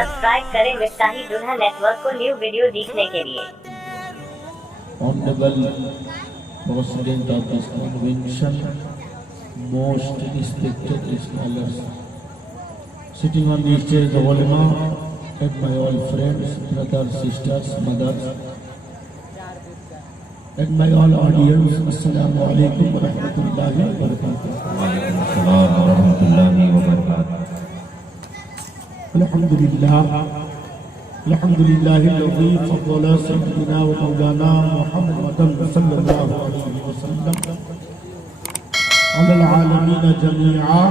Subscribe करें मिफ्ताही दुल्हा network को न्यू वीडियो देखने के लिए। Honorable President of this convention, most respected scholars, sitting on the stage, the ulama, and my all friends, brothers, sisters, mothers, and my all audience, Assalamu alaikum wa rahmatullahi wa barakatuh. Assalamu wa rahmatullahi wa barakatuh. Alhamdulillah alladhi faddala sayyidina wa mawlana Muhammadan sallallahu alaihi wasallam ala al-alamin jami'a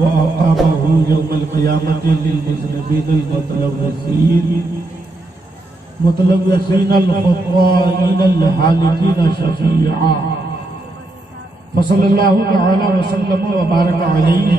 wa aqamahu yawm al-qiyamati lil-muznibin al-mutalawwisin al-khata'in al-halikin shafi'a fa sallallahu ta'ala wa sallama wa baraka alayhi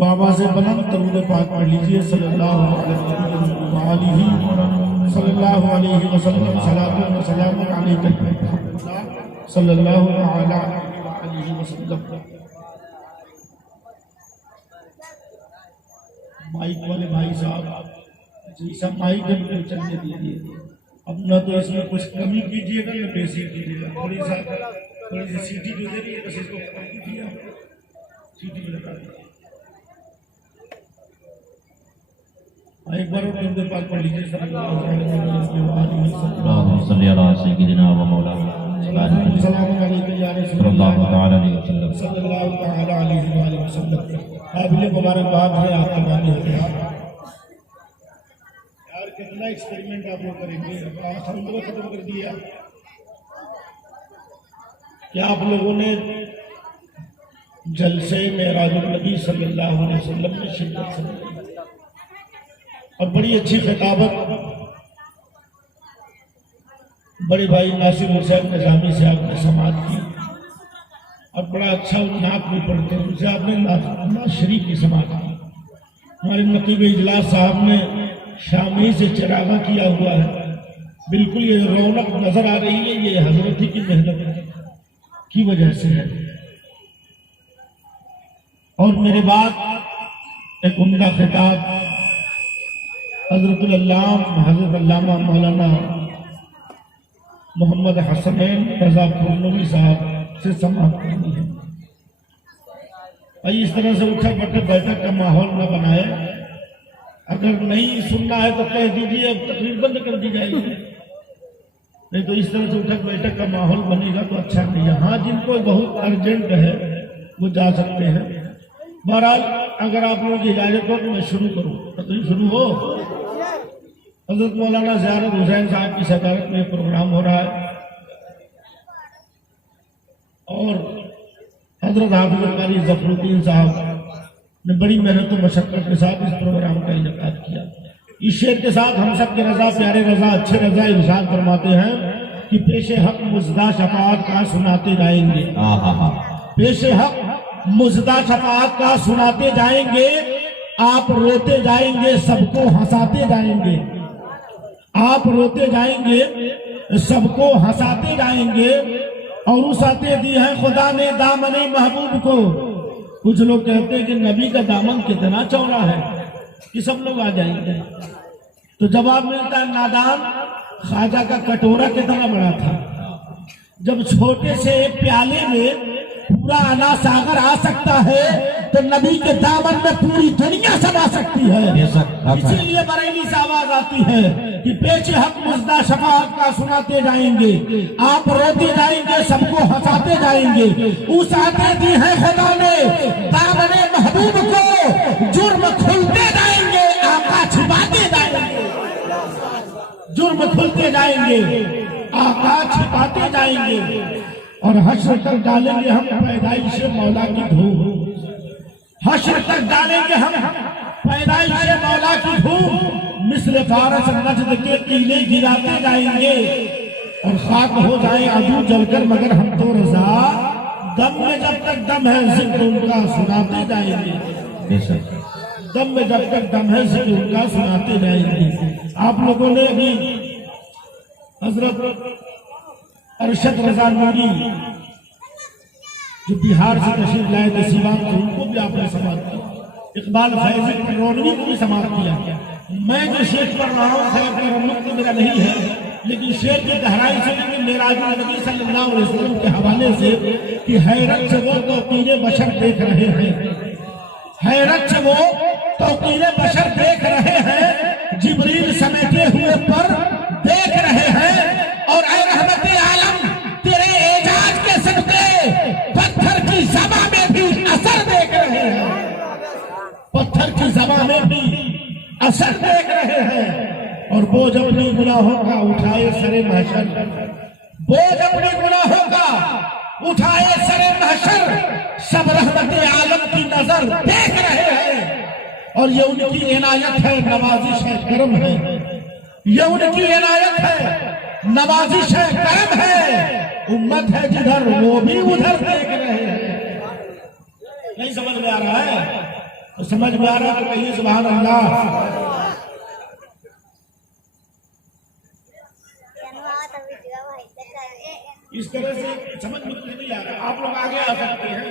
बाबा से बुलंद दरूद पाक पढ़ लीजिए सल्लल्लाहु अलैहि वसल्लम सलातो व सलाम अलैका सल्लल्लाहु अलैहि वसल्लम। माइक वाले भाई साहब जैसा माइक हमको चलने दीजिए, अब न तो इसमें कुछ कमी कीजिएगा न बेसी कीजिएगा। थोड़ी सी सीटी जो दे रही है बस इसको कम कीजिए, सीटी में लगा दीजिए। एक बार और दरूद पाक पढ़ लीजिए सल्लल्लाहु अलैहि सय्यिदिना व मौलाना सल्लल्लाहु अलैहि वसल्लम। काबिल मुबारकबाद है आपका गाने हो गया यार, कितना एक्सपेरिमेंट आप लोग करेंगे। हम लोग खत्म कर दिया कि आप लोगों ने जलसे मेराजुन नबी सल्लल्लाहु अलैहि वसल्लम में शिरकत की और बड़ी अच्छी खिताबत बड़े भाई नासिर हुसैन निजामी से आपने समाज की और बड़ा अच्छा नात भी पढ़ते हैं, उनसे आपने नाज शरीफ की समाज की। हमारे नकीब इजलास साहब ने शामी से चिरागा किया हुआ है, बिल्कुल ये रौनक नजर आ रही है, ये हजरती की मेहनत की वजह से है। और मेरे बाद एक उम्दा खिताब हजरत अल्लामा मौलाना मोहम्मद हसनैन रजा पुरनवी साहब से समाप्त करनी है। इस तरह से उठक बैठक का माहौल न बनाए। अगर नहीं सुनना है तो कह दीजिए, अब तकरीर बंद कर दी जाएगी, नहीं तो इस तरह से उठक बैठक का माहौल बनेगा तो अच्छा नहीं है। हाँ, जिनको बहुत अर्जेंट है वो जा सकते हैं। बहरहाल अगर आप लोगों की इजाजत हो तो मैं शुरू करूँ, तकरीर शुरू हो। हजरत मौलाना ज़ियारत हुसैन साहब की सदारत में प्रोग्राम हो रहा है और हजरत हाफिज़ कारी ज़फरुद्दीन साहब ने बड़ी मेहनत और मशक्क़त के साथ इस प्रोग्राम का इनेकाद किया। इस शेर के साथ हम सब के रजा, प्यारे रजा, अच्छे रजा इरशाद फरमाते हैं कि पेशे हक मुज़दा शफाअत का सुनाते जाएंगे। पेशे हक मुज़दा शफाअत का सुनाते जाएंगे, आप रोते जाएंगे, सबको हंसाते जाएंगे। आप रोते जाएंगे, सबको हंसाते जाएंगे। और उसाते दी है खुदा ने दामने महबूब को। कुछ लोग कहते हैं कि नबी का दामन कितना चौड़ा है कि सब लोग आ जाएंगे। तो जवाब मिलता है, नादान, ख्वाजा का कटोरा कितना बड़ा था। जब छोटे से प्याले में पूरा अना सागर आ सकता है तो नबी के दामन में पूरी दुनिया समा सकती है। बेशक। इसीलिए बरेली से आवाज आती है कि पेश हक मुजदा शफाअत का सुनाते जाएंगे, आप रोते जाएंगे, सबको हंसाते जाएंगे। उस आते दी है खुदा ने दामन महबूब को, जुर्म खुलते जाएंगे, आका छिपाते जाएंगे। जुर्म खुलते जाएंगे, आका छिपाते जाएंगे। और हश्र तक डालेंगे हम पैदाइश मौला की धूम, हश्र तक डालेंगे हम पैदाइश मौला की धूम। मिस्र फारस नजद के कीले गिराते जाएंगे और खाक हो जाए आजू जलकर, मगर हम तो रजा दम में जब तक दम है जिक्र उनका सुनाते जाएंगे। बेशक। दम में जब तक दम है जिक्र उनका सुनाते जाएंगे। आप लोगों ने अभी हजरत अरशद रजा नूरी जो बिहार से तशरीफ लाए थे सीवान से, उनको भी आपने समाप्त किया। इकबाल फैजी परनौनवी को भी समाप्त किया। मैं जो शेर पढ़ रहा हूँ खैर तरन्नुम तो मेरा नहीं है, लेकिन शेर की गहराई से मेराज नबी सल्लल्लाहु अलैहि वसल्लम के हवाले से कि हैरत से वो तौकीरे बशर देख रहे हैं, हैरत से वो तौकीरे बशर देख रहे हैं, जिब्रील समेटे हुए पर देख रहे हैं। और ऐ रहमत आलम तेरे एजाज के सदके पत्थर की ज़बां में भी असर देख रहे हैं, पत्थर की ज़बां में भी असर देख रहे हैं। और बोझ अपनी गुनाहों का उठाए सरे महशर, बोझ अपनी गुनाहों का उठाए सरे महशर, सब रहमत आलम की नजर देख रहे हैं। और ये उनकी इनायत है, नवाजिश है, करम है, ये उनकी इनायत है, नवाजिश है, करम है। उम्मत है जिधर वो भी उधर देख रहे हैं। नहीं समझ में आ रहा है? तो समझ में आ रहा है तो कहिए सुभान अल्लाह। इस तरह से समझ में नहीं आ रहा। आप लोग आगे आ सकते हैं।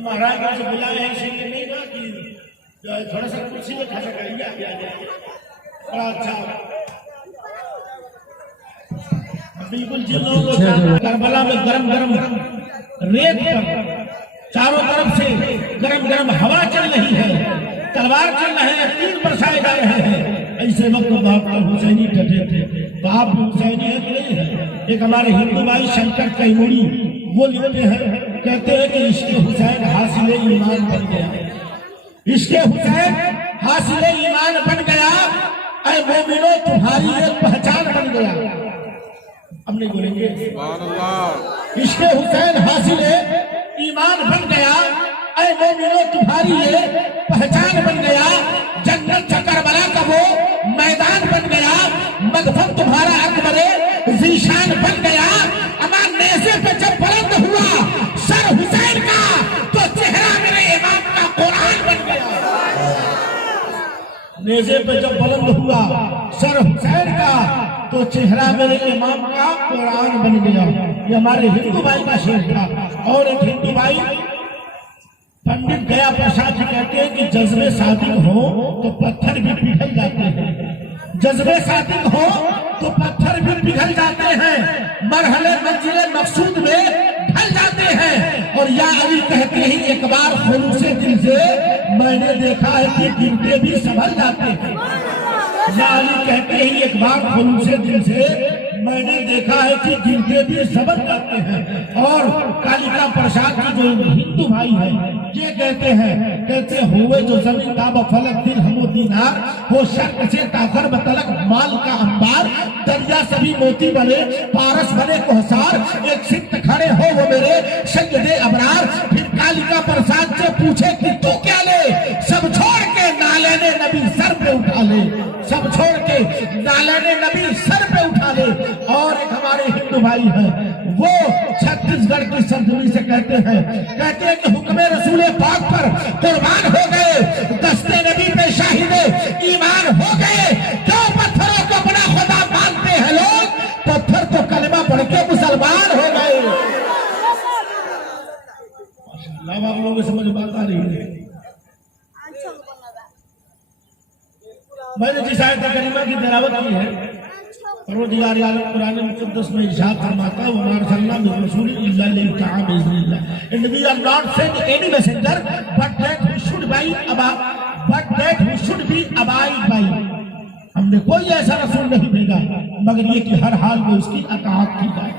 महाराज से बुलाए हैं इसलिए नहीं ना कि थोड़ा सा कुर्सी में खा सकेंगे, आगे आ जाए। बड़ा अच्छा बिल्कुल जिन लोगों को करबला में गरम गरम रेत पर चारों तरफ से गरम गरम हवा चल रही है, तलवार चल रहे हैं, तीर बरसाए जा रहे हैं, ऐसे वक्त बाबा हुसैनी डटे थे। तो आप हुसैनी है कि नहीं है? एक हमारे हिंदू भाई शंकर कैमूरी वो लिखते हैं, कहते हैं कि इसके हुसैन हासिल ईमान बन गया, इसके हुसैन हासिल ईमान बन गया, ऐ मोमिनो तुम्हारी एक पहचान बन गया। हम नहीं बोलेंगे इसके हुसैन हासिल ईमान बन गया, ऐ मोमिनो तुम्हारी ये पहचान बन गया। जन्नत करबला का वो मैदान बन गया, मगफर तुम्हारा अकबरे ज़ीशान बन गया। अमान नेज़े पे जब बुलंद हुआ सर हुसैन का, तो चेहरा मेरे इमाम का कुरान बन गया। नेज़े पे जब बुलंद हुआ सर हुसैन का, तो चेहरा मेरे इमाम का कुरान बन गया। ये हमारे हिंदू भाई का शेर था। और एक हिंदू भाई पंडित गया प्रसाद जी कहते हैं कि जज्बे सादिक हो तो पत्थर भी पिघल जाते हैं, जज्बे सादिक हो तो पत्थर भी पिघल जाते हैं, मरहले मंजिले मकसूद में ढल जाते हैं। और या अली कहते ही एक बार खुलूसे दिल से मैंने देखा है कि गिरते भी संभल जाते हैं। या अली कहते ही एक बार खुलूसे दिल से मैंने देखा है कि गिरते भी संभल जाते हैं। और कालिका प्रसाद की जो हिंदू भाई है ये कहते हैं, कहते हुए जो जमीन ताब फलक दिल हमो दीनार, वो शर्क से ताकर बतलक माल का अंबार, दरिया सभी मोती बने पारस बने कोहसार, एक सिक्त खड़े हो वो मेरे सैयदे अबरार। फिर कालिका प्रसाद से पूछे कि तू क्या ले, सब छोड़ के नालेने नबी सर पे उठा ले, सब छोड़ के नालेने नबी सर पे उठा ले। और एक हमारे हिंदू भाई है वो छत्तीसगढ़ की सरजमी से कहते हैं कि हुक्मे रसूल पाक पर कुर्बान हो गए, दस्ते नबी पे शाहिदे ईमान हो गए। क्यों पत्थरों को अपना खुदा मानते हैं लोग, पत्थर तो कलमा पढ़ के मुसलमान हो गए। माशाअल्लाह, आप लोगों को समझ बात आ रही है। मैंने जिस आयत करीमा की तिलावत की है परवरदिगार आलम कुरान मुक़द्दस में इरशाद फरमाता है वमा अरसलना मिन रसूलिन इल्ला लियुताअ बिइज़्निल्लाह, and we are not sent any messenger but that he should be abide by। हमने कोई ऐसा रसूल नहीं भेजा मगर ये कि हर हाल में उसकी अताअत की जाए,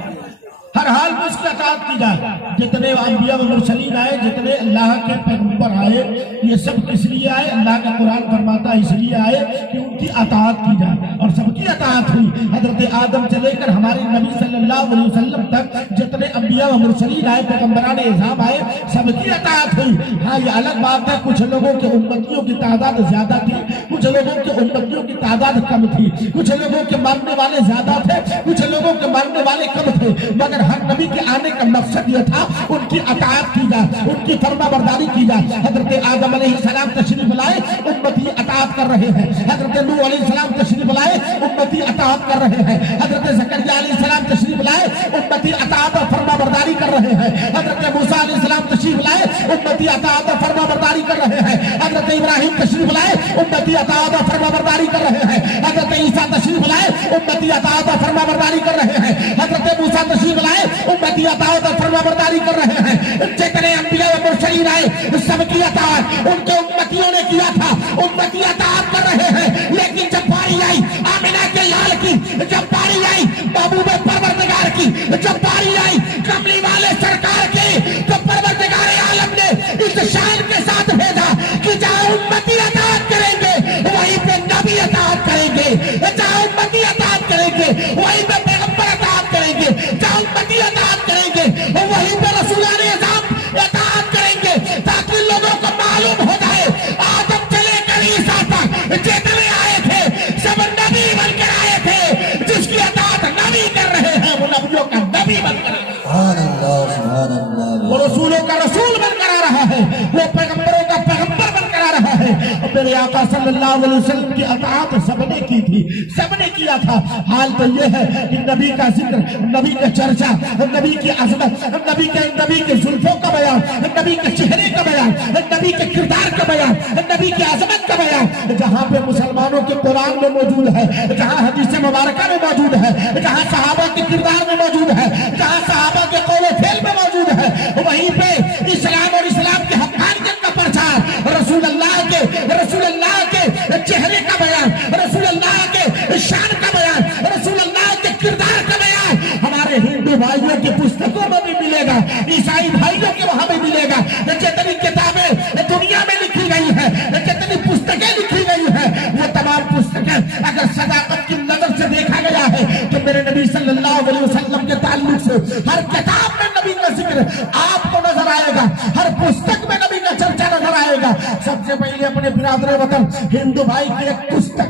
हर हाल में उसकी अताअत की जाए। जितने अंबिया व मुरसलीन आए, जितने अल्लाह के पैगंबर आए, ये सब किस लिए आए? अल्लाह का कुरान फरमाता इसलिए आए कि उनकी अताअत की जाए, और सबकी अताअत हुई। हजरत आदम से लेकर हमारे नबी सल्लल्लाहु अलैहि वसल्लम तक जितने अंबिया व मुरसलीन आए, पैगंबरान इज़ाम आए, सबकी अताअत हुई। हाँ, ये अलग बात है कुछ लोगों के उम्मतियों की तादाद ज्यादा थी, कुछ लोगों के उम्मतियों की तादाद कम थी, कुछ लोगों के मानने वाले ज्यादा थे, कुछ लोगों के मानने वाले कम थे, मगर हर नबी के आने का मकसद यह था उनकी अताअत की जाए, उनकी फरमाबरदारी की जाए। हजरत आदम अलैहिस्सलाम तशरीफ लाए, उम्मती अताअत कर रहे हैं। हजरत नूह अलैहिस्सलाम तशरीफ लाए, उम्मती अताअत कर रहे हैं। हजरत ज़करिया अलैहिस्सलाम तशरीफ लाए, उम्मती अताअत और फरमाबरदारी कर रहे हैं। हजरत मूसा अलैहिस्सलाम तशरीफ लाए, उम्मती अताअत और फरमाबरदारी कर रहे हैं। हजरत इब्राहिम तशरीफ लाए, उम्मती अताअत और फरमाबरदारी कर रहे हैं। हजरत ईसा तशरीफ लाए, उम्मती अताअत और फरमाबरदारी कर रहे हैं। हजरत मूसा तशरीफ लाए, उम्मती अताअत और फरमाबरदारी कर रहे हैं। जितने अंबिया व मुरसलीन आए, सबकी अताअत उनके उम्मतियों ने किया था, उम्मती अताअत कर रहे हैं। लेकिन जब बारी आई आमिना के लाल की, जब बारी आई महबूब परवरदिगार की, जब बारी आई कमली वाले सरकार की, तो परवरदिगार आलम ने इस शान के साथ भेजा कि जहां उम्मती अताअत करेंगे वहीं पे नबी अताअत करेंगे, जहां उम्मती अताअत करेंगे वहीं पे पैगंबर अताअत करेंगे, जहां उम्मती अताअत करेंगे वहीं पे रसूलाने इज़ाम अताअत करेंगे, ताकि लोगों को मालूम हो जाए आदम से लेकर ईसा तक जितने आए थे सब नबी बनकर आए थे। जिसकी अताअत नबी कर रहे हैं वो नबियों का नबी बनकर, वो रसूलों का रसूल बनकर आ रहा है, वो पैगंबरों का पैगंबर बनकर आ रहा है। मेरे आका सल्लल्लाहु अलैहि वसल्लम की अताअत सबने की थी, सबने किया था। हाल तो ये है कि नबी का जिक्र, नबी का चर्चा, नबी की अजमत, नबी के जुल्फों का बयान, नबी के चेहरे का बयान, नबी के किरदार का बयान, नबी की अजमत का बयान जहाँ पे मुसलमानों के कुरान में मौजूद है, जहाँ हदीस मुबारका में मौजूद है, जहाँ सहाबा के किरदार में मौजूद है, जहाँ सहाबा के कौल फेल में मौजूद है, वहीं पे इस्लाम और इस्लाम के हक़ानियत का प्रचार, रसूल अल्लाह के चेहरे का बयान, रसूल अल्लाह के शान का बयान, रसूल अल्लाह के किरदार का बयान हमारे हिंदू भाइयों की पुस्तकों में भी मिलेगा, ईसाई भाइयों के वहां भी मिलेगा। जितनी किताबें दुनिया में लिखी गई है, जितनी पुस्तकें लिखी गई है, वो तमाम पुस्तकें अगर सदाकत की नजर से देखा गया है तो मेरे नबी सल्लल्लाहु अलैहि वसल्लम के ताल्लुक से हर किताब में नबी का जिक्र आपको नजर आएगा, हर पुस्तक में नबी का चर्चा नजर आएगा। सबसे पहले अपने बिरादर वतन हिंदू भाई की एक पुस्तक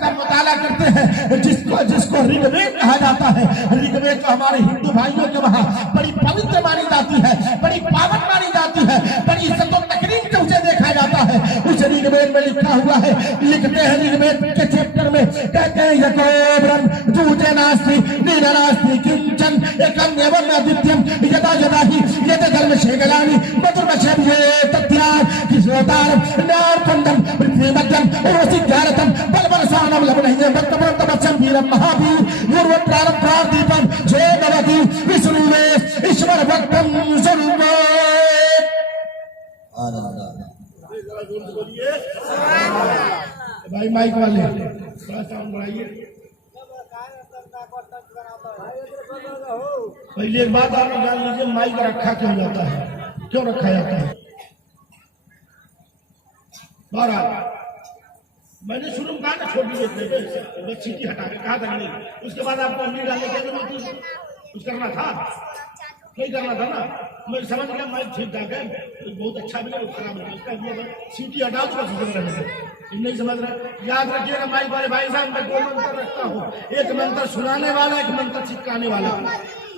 का मुताला करते हैं, जिसको ऋग्वेद कहा जाता है। ऋग्वेद तो हमारे हिंदू भाइयों के वहां बड़ी पवित्र मानी जाती है, बड़ी पावन मानी जाती है, बड़ी इज्जत और तकरीम से उसे देखा जाता है। उस ऋग्वेद में लिखा हुआ है, लिखते हैं ऋग्वेद के चैप्टर में, कहते हैं यकोब्रम जूते नास्ति नीलनास्ति किंचन एकम एवं आदित्यम यदा यदा ही यद धर्म शेगलानि मधुरमशब्ये तत्यार किशोतारम नारकुंडम पृथ्वीमध्यम ओसिज्ञानतम बलबलसानम लवणह्यं भक्तमन्तमच्छं वीरं महावीर गुरुवत्रारं प्रादीपं जय भवति विष्णुवे ईश्वर भक्तं सुरवे। भाई माइक वाले थोड़ा साउंड बढ़ाइए। पहले एक बात आप जान लीजिए, माइक रखा क्यों जाता है, क्यों रखा जाता है। बहरहाल मैंने शुरू में कहा ना छोटी बच्ची की हटा के कहा था नहीं, उसके बाद आपको अंडे डालने के कुछ करना था, नहीं करना था ना। मैं समझ गया माइक ठीक ठाक है, बहुत अच्छा भी है, खराब है, उसका सीटी हटाओ तो बस रहने नहीं समझ रहे। याद रखिएगा माइक वाले भाई साहब, मैं 2 मंत्र रखता हूँ, एक मंत्र सुनाने वाला, एक मंत्र चिपकाने वाला।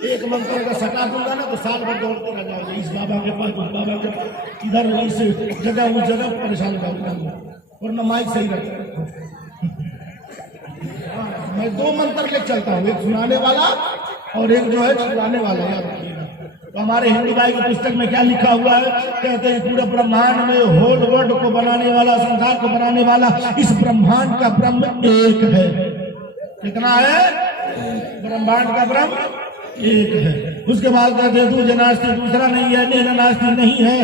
एक मंत्र अगर सटा दूंगा ना तो साल भर दौड़ते रह जाओगे, इस बाबा के पास उस बाबा के पास, इधर इस जगह उस जगह परेशान करूंगा, वरना माइक सही रखता। मैं 2 मंत्र लेकर चलता हूँ, एक सुनाने वाला और एक जो है छुड़ाने वाला, याद रखिएगा। तो हमारे हिंदू भाई की पुस्तक में क्या लिखा हुआ है, कहते हैं पूरे ब्रह्मांड में होल वर्ल्ड को बनाने वाला, संसार को बनाने वाला, इस ब्रह्मांड का ब्रह्म एक है। कितना है? ब्रह्मांड का ब्रह्म एक है। उसके बाद कहते हैं दूसरे नास्ति दूसरा नहीं है, नहीं नास्ति नहीं है,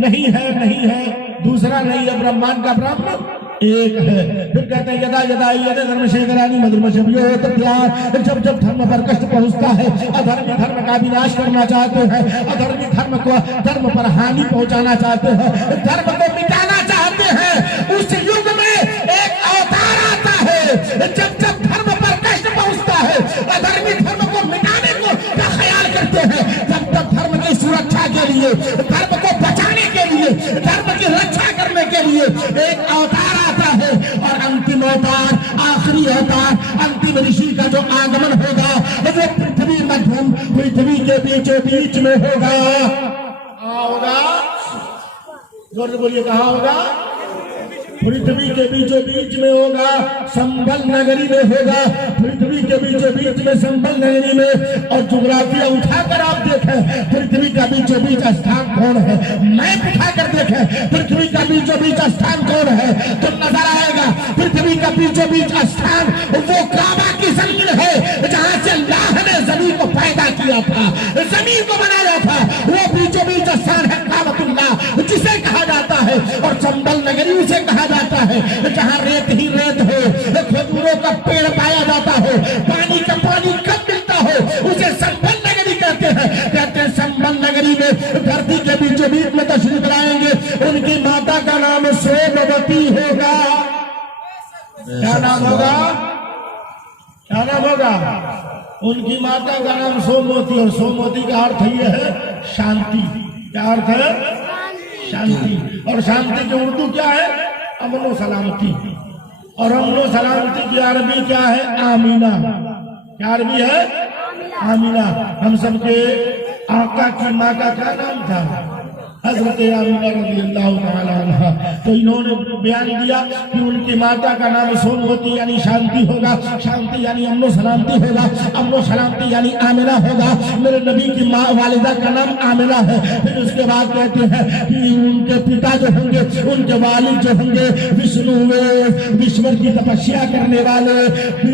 नहीं है, नहीं है, दूसरा नहीं है, ब्रह्मांड का ब्रह्म एक है। फिर कहते हैं यदा यदा यदि धर्म शेखरानी मधुर्मशब्यो तत्यार, जब जब धर्म पर कष्ट पहुंचता है, अधर्मी धर्म का विनाश करना चाहते हैं, अधर्मी धर्म को धर्म पर हानि पहुंचाना चाहते हैं, धर्म को मिटाना चाहते हैं, उस युग में एक अवतार आता है। जब जब धर्म पर कष्ट पहुंचता है, अधर्मी धर्म को मिटाने को का ख्याल करते हैं, तब तब धर्म की सुरक्षा के लिए, धर्म को बचाने के लिए, धर्म की रक्षा करने के लिए एक अवतार आता है। और अंतिम अवतार, आखिरी अवतार, अंतिम ऋषि का जो आगमन होगा वो पृथ्वी मध्यम, पृथ्वी के बीचों बीच में होगा। कहाँ होगा? जोर से बोलिए, कहाँ होगा? पृथ्वी के बीचों बीच में होगा, संबल नगरी में होगा, पृथ्वी के बीचों बीच में संबल नगरी में। और ज्योग्राफिया उठाकर आप देखें पृथ्वी का बीचों बीच स्थान कौन है, मैप उठाकर देखें पृथ्वी का बीचों बीच स्थान कौन है, तो नजर आएगा पृथ्वी का बीचों बीच स्थान वो काबा की जमीन है, जहां से अल्लाह ने जमीन को पैदा किया था, जमीन को बनाया था, वो बीचों बीच स्थान है काबतुल्लाह, जिसे कहा जाता है। और संबल नगरी उसे कहा जाता है जहां रेत ही रेत हो, खजूरों का पेड़ पाया जाता हो, पानी का पानी कब मिलता हो, उसे संबल नगरी कहते हैं। कहते हैं संबल नगरी में धरती के बीचों बीच में तशरीफ लाएंगे, उनकी माता का नाम सोमवती होगा। क्या नाम होगा? क्या नाम होगा? उनकी माता का नाम सोमवती, और सोमवती का अर्थ यह है शांति। क्या अर्थ है? शांति। और शांति की उर्दू क्या है? अमन व सलामती। और अमन व सलामती की अरबी क्या है? आमीना। क्या अरबी है? आमीना। हम सबके आका की माँ का क्या नाम था? हजरत आमीना रज़ियल्लाहु तआला अन्हा। तो इन्होंने बयान दिया कि उनकी माता का नाम सोमवती यानी शांति होगा, शांति यानी अमन सलामती होगा, अमन सलामती यानी आमिना होगा। मेरे नबी की माँ वालिदा का नाम आमिना है। फिर उसके बाद कहते हैं कि उनके पिता जो होंगे, उनके वालिद जो होंगे विष्णु में ईश्वर की तपस्या करने वाले,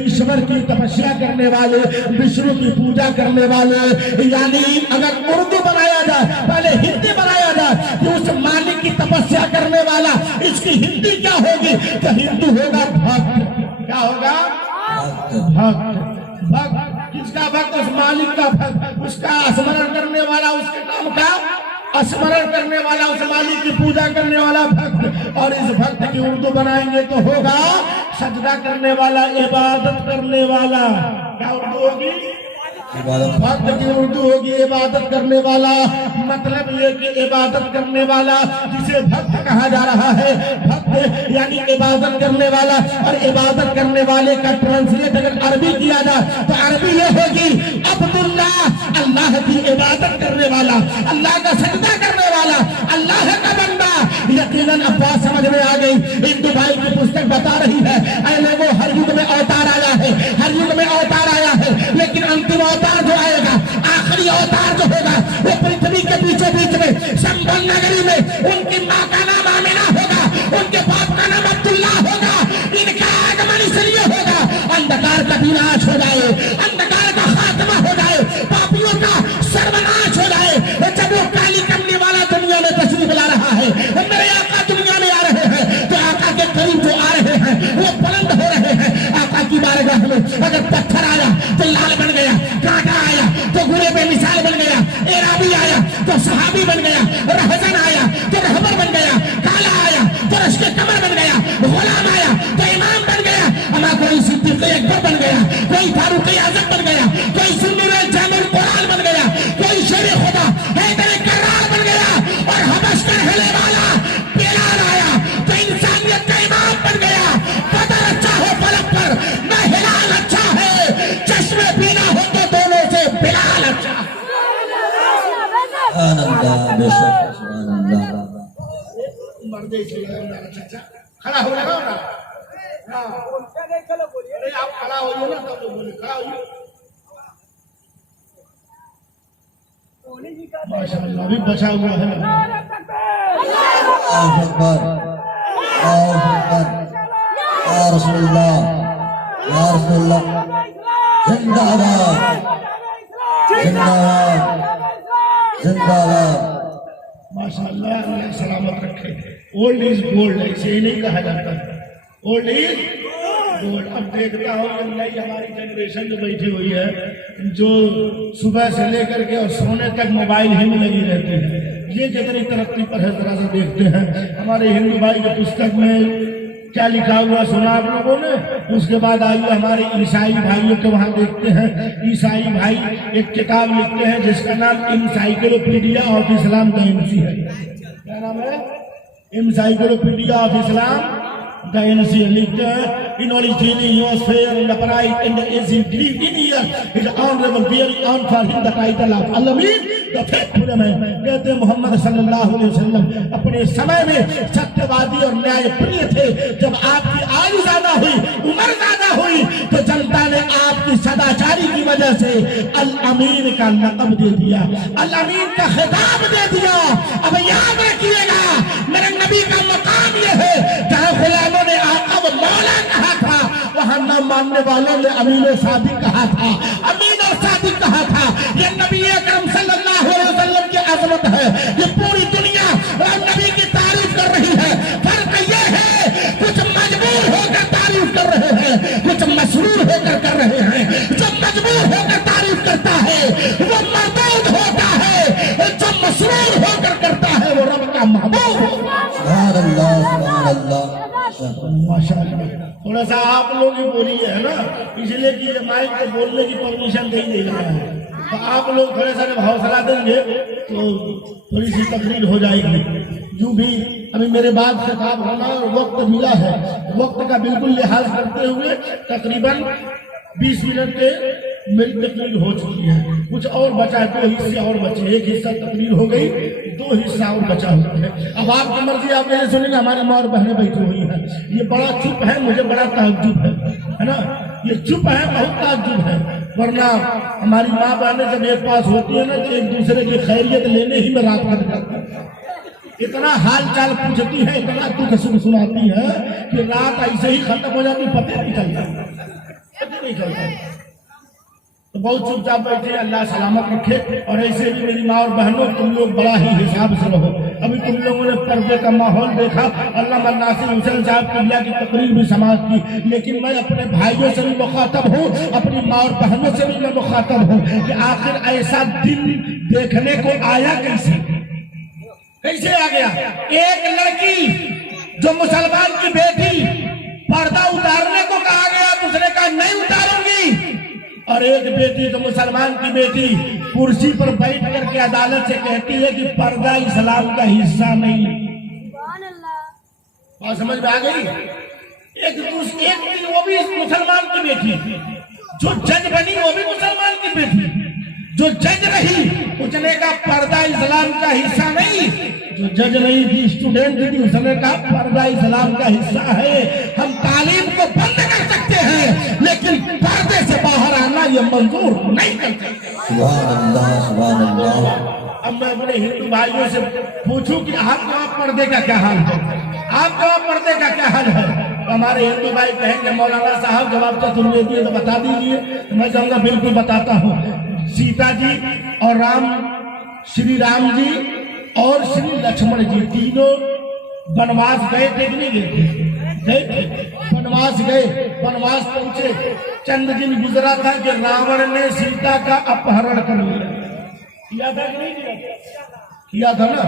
ईश्वर की तपस्या करने वाले, विष्णु की पूजा करने वाले। यानी अगर उर्दू बनाया जाए, पहले हिंदी बनाया कि उस मालिक की तपस्या करने वाला, इसकी हिंदी क्या होगी? तो हिंदू होगा भक्त। क्या होगा? भक्त। भक्त किसका भक्त? उस मालिक का भक्त, उसका स्मरण करने वाला, उसके नाम का स्मरण करने वाला, उस मालिक की पूजा करने वाला भक्त। और इस भक्त की उर्दू बनाएंगे तो होगा सजदा करने वाला, इबादत करने वाला। क्या उर्दू होगी? भक्त की उर्दू होगी इबादत करने वाला। मतलब ये कि इबादत करने वाला जिसे भक्त कहा जा रहा है, भक्त यानी इबादत करने वाला। और इबादत करने वाले का ट्रांसलेट अगर अरबी किया जाए तो अरबी ये होगी अब्दुल्लाह, अल्लाह की इबादत करने वाला, अल्लाह का सजदा करने वाला, अल्लाह का बंदा। यकीनन अब बात समझ में आ गई। इंदु भाई की पुस्तक बता रही है ऐले वो हर युग में अवतार आया है, हर युग में अवतार आया है, लेकिन अंतिम अवतार जो आएगा, आखिरी अवतार जो होगा, वो पृथ्वी के बीचों बीच में संबल नगरी में उनकी माँ का नाम आमिना होगा, उनके बाप का नाम अब्दुल्लाह होगा। इनका आगमन इसलिए होगा अंधकार का विनाश हो जाए, अंधकार का खात्मा हो जाए, पापियों का सर्वनाश हो जाए। जब वो काली कमली वाला दुनिया में तशरीफ ला रहा है, मेरे आका दुनिया में आ रहे हैं, तो आका के करीब जो आ रहे हैं वो बुलंद हो रहे हैं। आका की बारगाह में अगर पत्थर आया तो लाल बन गया, कांटा आया तो गुरे पे मिसाल बन गया, एराबी आया तो सहाबी बन गया, रहजन आया तो रहबर बन गया, काला आया तो रश्के कमर बन गया, गुलाम आया तो इमाम बन गया, हमारा कोई सिद्दीक़ अकबर बन गया, कोई फारूक आज़म बन गया, कोई सुन्नी जामिल कुरान बन गया, कोई शेर खुदा हैदर करार बन गया, और हबश का रहने वाला बिलाल आया तो इंसानियत का इमाम बन गया। बदर अच्छा हो फलक पर मैं हिलाल अच्छा है, चश्मे पीना हो तो दोनों से बिलाल अच्छा। खड़ा हो लगाओ ना, अरे आप खड़ा होइए ना, तब लोग बोले खड़ा होइए। माशाअल्लाह अभी बचा हुआ है। रसूलुल्लाह या रसूलुल्लाह जिंदाबाद जिंदाबाद जिंदाबाद। माशाअल्लाह, अल्लाह सलामत रखे। ओल्ड इज गोल्ड, ऐसे ही नहीं कहा जाता। Old is gold. अब देखता हूँ कि नई हमारी जनरेशन जो बैठी हुई है, जो सुबह से लेकर के और सोने तक मोबाइल ही में लगी रहती है, ये कितनी तरक्की पर है जरा सा देखते हैं। हमारे हिंदू भाई की पुस्तक में क्या लिखा हुआ सुना आप लोगों ने। उसके बाद आइए हमारे ईसाई भाइयों के वहां देखते हैं। ईसाई भाई एक किताब लिखते हैं जिसका नाम encyclopaedia of Islam the NC है। क्या नाम है? Encyclopaedia of Islam the NC. लिखते हैं in origin he was fair and upright and as he grew in years his honorable bearing on for him the title of Al-Amin the faithful man। कहते मोहम्मद सल्लल्लाहु अलैहि वसल्लम अपने समय में सत्यवादी और न्यायप्रिय थे। जब आपकी आयु ज्यादा हुई, उम्र ज्यादा हुई, तो जनता ने आपकी सदाचारी की वजह से अल-अमीन का लक़ब दे दिया, अल-अमीन का खिताब दे दिया। अब याद रखिएगा, मेरे नबी का मकाम यह है जहाँ गुलामों ने आका व मौला कहा था, वहां न मानने वालों ने अमीन सादिक कहा था, अमीन और सादिक कहा था। ये नबी अकरम सल्लल्लाहु अलैहि वसल्लम की अजमत है। ये पूरी दुनिया नबी की तारीफ कर रही है। फर्क ये है, कुछ मजबूर होकर तारीफ कर रहे हैं, कुछ मसरूर होकर कर रहे हैं। जो मजबूर होकर तारीफ करता है वो महबूब होता है, जो मसरूर होकर करता है वो रब का महबूब। सुभान अल्लाह सुभान अल्लाह। माशाअल्लाह। थोड़ा सा आप लोग ही बोलिए, है ना, इसलिए कि ये माइक को बोलने की परमिशन नहीं दे रहा है। तो आप लोग थोड़ा सा जब हौसला देंगे तो थोड़ी सी तकरीर हो जाएगी। यूं भी अभी मेरे बाद से काम होना और वक्त मिला है, वक्त का बिल्कुल लिहाज करते हुए तकरीबन 20 मिनट के मेरी तकरीर हो चुकी है। कुछ और बचा है, 2 हिस्से और बचे। एक हिस्सा तकरीर हो गई, 2 हिस्सा और बचा हुआ है। अब आपकी मर्जी, आप मेरे सुनेंगे। हमारी माँ और बहनें बैठी हुई हैं, ये बड़ा चुप है, मुझे बड़ा ताज्जुब है ना। ये चुप है, बहुत ताज्जुब है। वरना हमारी माँ बहनें जब एक पास होती है ना तो एक दूसरे की खैरियत लेने ही में रात भर जाती है। इतना हाल चाल पूछती है, इतना दुख सुख सुनाती है कि रात ऐसे ही खत्म हो जाती, पता नहीं चलता, पता नहीं चलता। तो बहुत चुपचाप बैठे, अल्लाह सलामत रखे। और ऐसे भी मेरी माँ और बहनों, तुम लोग बड़ा ही हिसाब से रहो। अभी तुम लोगों ने पर्दे का माहौल देखा, अल्लामा नासिर हुसैन साहब किबला की तकरीर भी समाप्त की। लेकिन मैं अपने भाइयों से भी मुखातब हूँ, अपनी माँ और बहनों से भी मैं मुखातब हूँ कि आखिर ऐसा दिन देखने को आया कैसे, कैसे आ गया। एक लड़की जो मुसलमान की बेटी, पर्दा उतारने को कहा गया, दूसरे का नहीं उतारूंगी। और एक बेटी तो मुसलमान की बेटी कुर्सी पर बैठ करके अदालत से कहती है कि पर्दा इस्लाम का हिस्सा नहीं। बात समझ में आ गई? एक वो भी मुसलमान की बेटी, जो जज बनी वो भी मुसलमान की बेटी, जो जज रही उसने का पर्दा इस्लाम का हिस्सा नहीं, जो जज नहीं थी, स्टूडेंट थी, उसने का पर्दा इस्लाम का हिस्सा है। हम तालीम को बंद कर सकते हैं लेकिन पर्दे से बाहर आना ये मंजूर नहीं करते। सुभान अल्लाह सुभान अल्लाह। अब मैं अपने हिंदू भाइयों से पूछूं कि आपका पर्दे का क्या हाल है, आपका पर्दे का क्या हाल है। हमारे हिंदू भाई कहेंगे मौलाना साहब जब आप चतुर्वेदी है तो बता दीजिए। मैं कहूँगा बिल्कुल बताता हूँ। सीता जी और श्री राम जी और श्री लक्ष्मण जी तीनों वनवास गए थे कि नहीं गए थे? वनवास गए, वनवास पहुंचे। चंद दिन गुजरा था कि रावण ने सीता का अपहरण कर लिया। किया था कि नहीं किया था ना?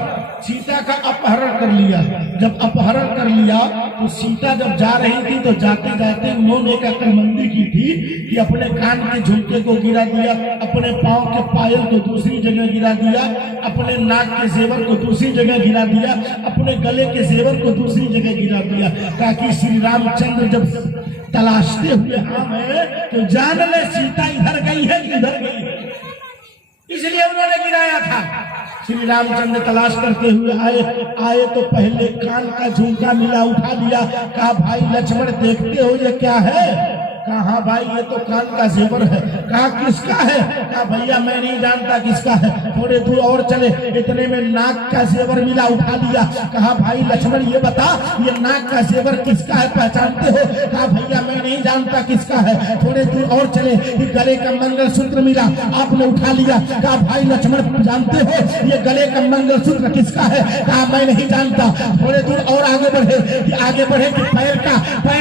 सीता का अपहरण कर लिया। जब अपहरण कर लिया तो सीता जब जा रही थी तो जाते जाते उन्होंने एक अक्लमंदी की थी कि अपने कान के झुमके को गिरा दिया, अपने पांव के पायल को दूसरी जगह गिरा दिया, अपने नाक के जेवर को दूसरी जगह गिरा दिया, अपने गले के जेवर को दूसरी जगह गिरा दिया, ताकि श्री रामचंद्र जब तलाशते हुए आए तो जान ले सीता इधर गई है कि इधर गई है, इसलिए उन्होंने गिराया था। श्री रामचंद्र तलाश करते हुए आए तो पहले कान का झुमका मिला, उठा लिया, कहा भाई लक्ष्मण देखते हो ये क्या है? कहा हाँ भाई ये तो कान का जेवर है। कहा किसका है? कहा भैया मैं नहीं जानता किसका है। थोड़े दूर और चले, इतने में नाक का जेवर मिला, उठा लिया। कहा भाई लक्ष्मण ये बता ये नाक का जेवर किसका है, पहचानते हो? कहा भैया मैं नहीं जानता किसका है। थोड़े दूर और चले, गले का मंगलसूत्र मिला, आपने उठा लिया। कहा भाई लक्ष्मण जानते हो ये गले का मंगलसूत्र किसका है? कहा मैं नहीं जानता। थोड़े दूर और आगे बढ़े कि पैर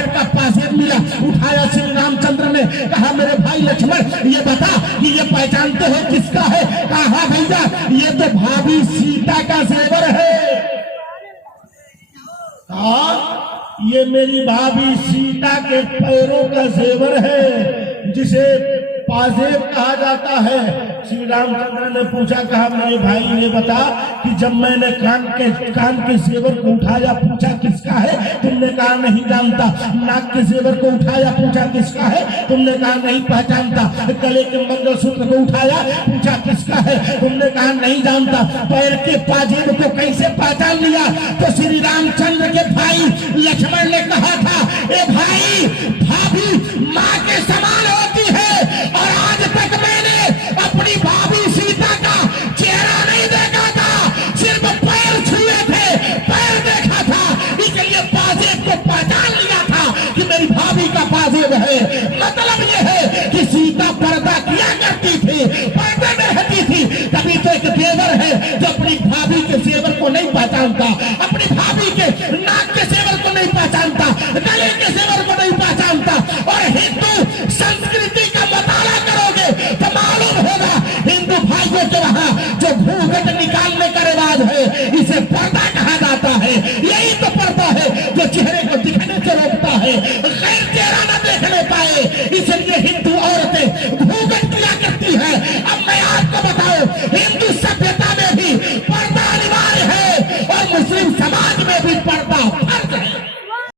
का पासेब मिला, उठाया श्री रामचंद्र ने। कहा मेरे भाई लक्ष्मण ये बता कि ये पहचानते हो किसका है? कहा हाँ भैया ये तो भाभी सीता का जेवर है। कहा ये मेरी भाभी सीता के पैरों का जेवर है जिसे पाजेब कहा जाता है। श्री रामचंद्र ने पूछा, कहा मेरे भाई ये बता कि जब मैंने कान के जेवर को उठाया पूछा किसका है, तुमने कहा नहीं जानता। नाक के जेवर को उठाया पूछा किसका है, तुमने कहा नहीं पहचानता। गले के मंगलसूत्र को उठाया पूछा किसका है, तुमने कहा नहीं जानता। पैर के पाजेब को कैसे पहचान लिया? तो श्री रामचंद्र के भाई लक्ष्मण ने कहा था, ए भाई भाभी माँ के समान हो,